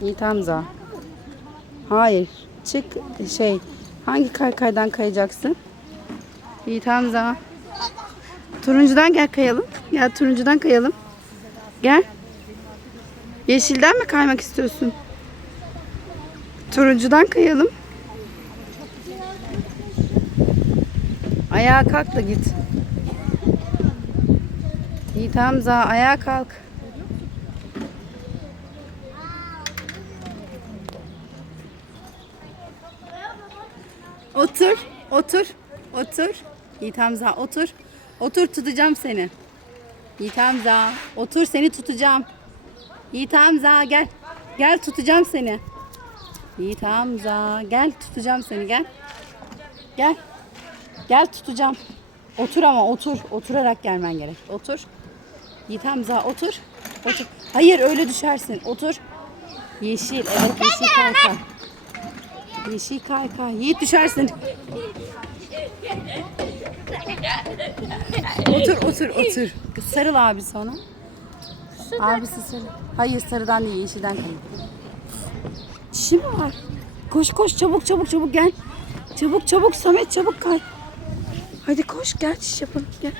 Yiğit Hamza. Hayır. Çık şey. Hangi kaykaydan kayacaksın? Yiğit Hamza. Turuncudan gel kayalım. Gel turuncudan kayalım. Gel. Yeşilden mi kaymak istiyorsun? Turuncudan kayalım. Ayağa kalk da git. Yiğit Hamza ayağa kalk. Otur, otur, otur. Yiğit Hamza otur. Otur tutacağım seni. Yiğit Hamza otur seni tutacağım. Yiğit Hamza gel. Gel tutacağım seni. Yiğit Hamza gel tutacağım seni gel. Gel. Gel tutacağım. Otur ama otur. Oturarak gelmen gerek. Otur. Yiğit Hamza otur. Otur. Hayır öyle düşersin. Otur. Yeşil. Evet yeşil kaykay. Yeşil kaykay. Yiğit düşersin. Otur otur otur. Sarıl abi sonra. Abisi sarıl. Hayır sarıdan değil yeşilden kayın. Dişi mi var? Koş koş çabuk çabuk çabuk gel. Çabuk çabuk Samet çabuk kay. Hadi koş gel diş yapalım gel.